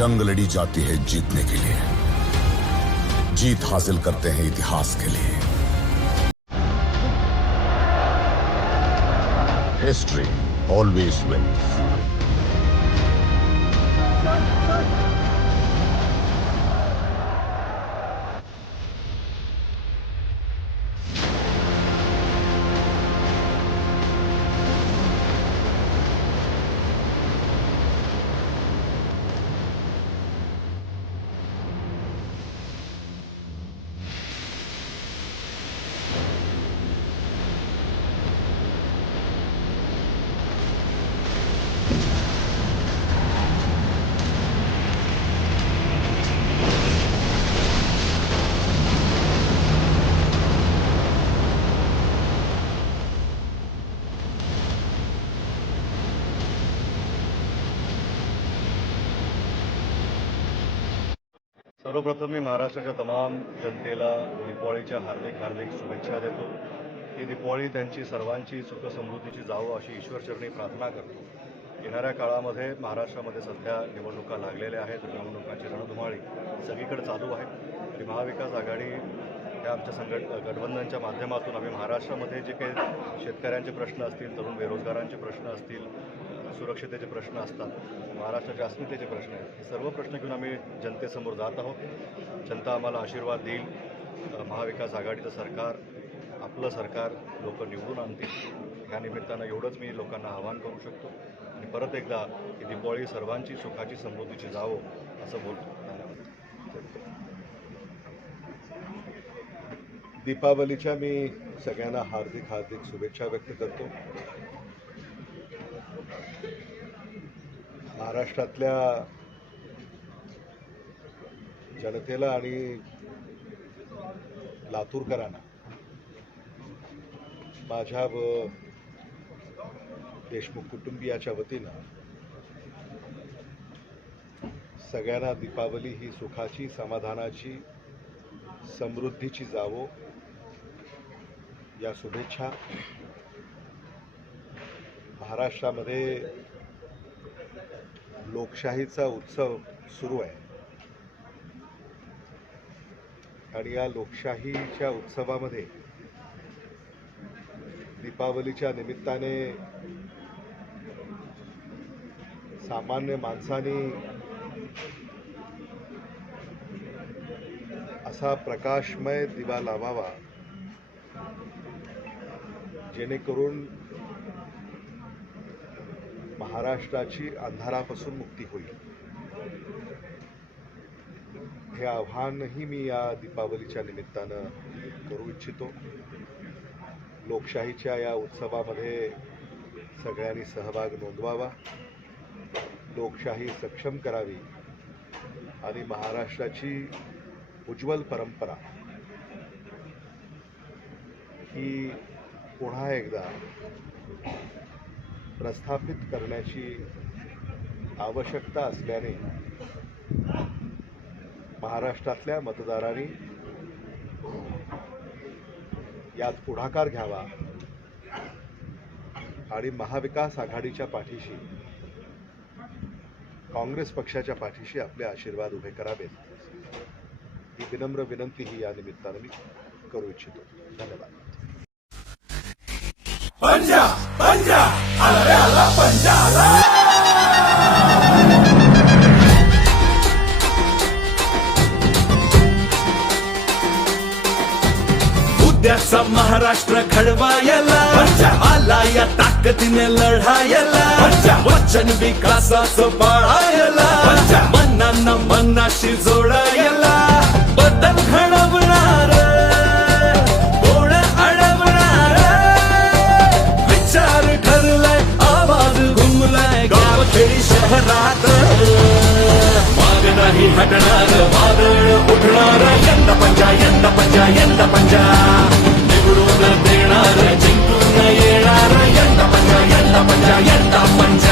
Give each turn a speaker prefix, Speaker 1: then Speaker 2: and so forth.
Speaker 1: जंग लड़ी जाती है जीतने के लिए। जीत हासिल करते हैं इतिहास के लिए। हिस्ट्री ऑलवेज विंस
Speaker 2: सर्वप्रथम मी महाराष्ट्राच्या तमाम जनतेला दीपावळीच्या हार्दिक हार्दिक शुभेच्छा देतो. ही दीपावळी त्यांची सर्वांची सुख समृद्धीची अशी ईश्वरचरणी प्रार्थना करतो. येणाऱ्या काळामध्ये महाराष्ट्रामध्ये सध्या निवडणुका लागलेल्या आहेत. निवडणुकांची रणधुमाळी सगळीकडे चालू आहे. आणि महाविकास आघाडी त्या आमच्या संघट गठबंधनच्या माध्यमातून आम्ही महाराष्ट्रामध्ये जे काही शेतकऱ्यांचे प्रश्न असतील तरुण बेरोजगारांचे प्रश्न असतील सुरक्षितेचे प्रश्न असतात महाराष्ट्राच्या अस्मितेचे प्रश्न आहेत. हे सर्व प्रश्न घेऊन आम्ही जनतेसमोर जात आहोत. जनता आम्हाला आशीर्वाद देईल. महाविकास आघाडीचं सरकार आपलं सरकार लोक निवडून आणतील. ह्या निमित्तानं एवढंच मी लोकांना आवाहन करू शकतो. आणि परत एकदा ही दिपावळी सर्वांची सुखाची समृद्धीची जावो असं बोलतो धन्यवाद.
Speaker 3: दीपावलीच्या मी सगळ्यांना हार्दिक हार्दिक शुभेच्छा व्यक्त करतो. महाराष्ट्रातल्या जनतेला आणि लातूरकरांना माझ्या व देशमुख कुटुंबियाच्या वतीनं सगळ्यांना दीपावली ही सुखाची समाधानाची समृद्धीची जावो. या शुभेच्छा. महाराष्ट्रामध्ये लोकशाहीचा उत्सव सुरू आहे. आणि या लोकशाहीच्या उत्सवामध्ये दीपावलीच्या निमित्ताने सामान्य माणसाने असा प्रकाशमय दिवा लावावा जेणेकरून महाराष्ट्राची अंधारापासून मुक्ती होईल. हे आव्हानही मी या दीपावलीच्या निमित्तानं करू इच्छितो. लोकशाहीच्या या उत्सवामध्ये सगळ्यांनी सहभाग नोंदवावा. लोकशाही सक्षम करावी. आणि महाराष्ट्राची उज्ज्वल परंपरा ही पुन्हा एकदा प्रस्थापित करण्याची आवश्यकता असल्याने महाराष्ट्रातल्या मतदारांनी यात पुढाकार घ्यावा आणि महाविकास आघाडीच्या पाठीशी काँग्रेस पक्षाच्या पाठीशी आपले आशीर्वाद उभे करावेत. ही विनम्र विनंती ही या निमित्तानं मी करू इच्छितो. धन्यवाद.
Speaker 4: उद्याचा महाराष्ट्र घडवायला आला या ताकदीने लढायला वचन विकासाचं पाळायला मनांना मनाशी जोडायला. रात माग नाही हटणार वादळ उठणार यंदा पंजा यंदा पंजा यंदा पंजा निवडून देणार जिंकून येणार यंदा पंजा यंदा पंजा यंदा पंजा